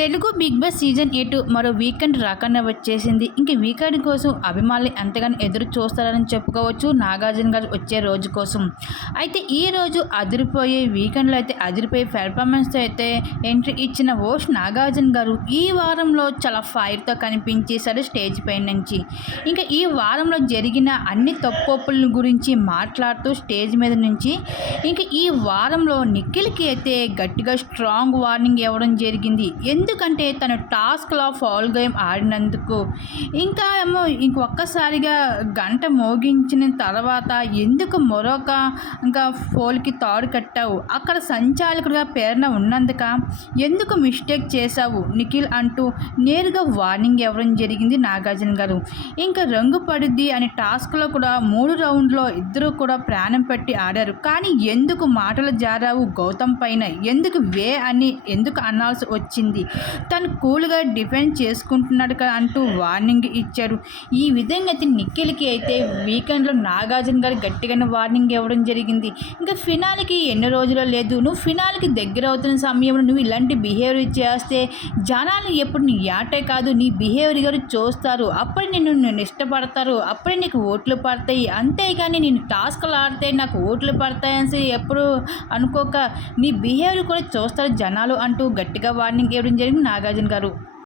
Telugu Bigg Boss season eight మరో weekend రాకుండా వచ్చేసింది. ఇంక వీకెండ్ కోసం అభిమానులు ఎంతగానో ఎదురు చూస్తారని చెప్పుకోవచ్చు నాగార్జున గారు వచ్చే రోజు కోసం. అయితే ఈ రోజు అదిరిపోయే వీకెండ్లో అయితే అదిరిపోయే పెర్ఫార్మెన్స్ అయితే ఎంట్రీ ఇచ్చిన ఓష్ నాగార్జున గారు ఈ వారంలో చాలా ఫైర్తో కనిపించేశారు స్టేజ్ పై నుంచి. ఇంకా ఈ వారంలో జరిగిన అన్ని తప్పొప్పుల గురించి మాట్లాడుతూ స్టేజ్ మీద నుంచి ఇంకా ఈ వారంలో నిఖిల్కి అయితే గట్టిగా స్ట్రాంగ్ వార్నింగ్ ఇవ్వడం జరిగింది. ఎందుకంటే తను టాస్క్లో ఫాల్ గేమ్ ఆడినందుకు. ఇంకా ఏమో ఇంకొక్కసారిగా గంట మోగించిన తర్వాత ఎందుకు మరొక ఇంకా ఫోల్కి తాడు కట్టావు? అక్కడ సంచాలకుడిగా పేరున ఉన్నందుక ఎందుకు మిస్టేక్ చేశావు? నిఖిల్ అంటూ నేరుగా వార్నింగ్ ఇవ్వడం జరిగింది నాగార్జున గారు. ఇంకా రంగు పడుద్ది అనే టాస్క్లో కూడా మూడు రౌండ్లో ఇద్దరు కూడా ప్రాణం పెట్టి ఆడారు. కానీ ఎందుకు మాటలు జారావు గౌతమ్ పైన? ఎందుకు వే అని ఎందుకు అనాల్సి వచ్చింది? తను కూల్గా డిఫెండ్ చేసుకుంటున్నాడు కదా అంటూ వార్నింగ్ ఇచ్చారు ఈ విధంగా అయితే నిఖిల్కి అయితే వీకెండ్లో నాగార్జున గారు గట్టిగానే వార్నింగ్ ఇవ్వడం జరిగింది. ఇంకా ఫినాల్కి ఎన్ని రోజులు లేదు. నువ్వు ఫినాల్కి దగ్గర అవుతున్న సమయంలో నువ్వు ఇలాంటి బిహేవియర్ చేస్తే జనాలు ఎప్పుడు నీ యాటే కాదు నీ బిహేవియర్ గారు చూస్తారు. అప్పుడే నిన్ను నేను ఇష్టపడతారు అప్పుడే నీకు ఓట్లు పడతాయి. అంతేగాని నేను టాస్క్లు ఆడితే నాకు ఓట్లు పడతాయని ఎప్పుడు అనుకోక నీ బిహేవియర్ కూడా చూస్తారు జనాలు అంటూ గట్టిగా వార్నింగ్ ఇవ్వడం జరిగింది నాగార్జున గారు.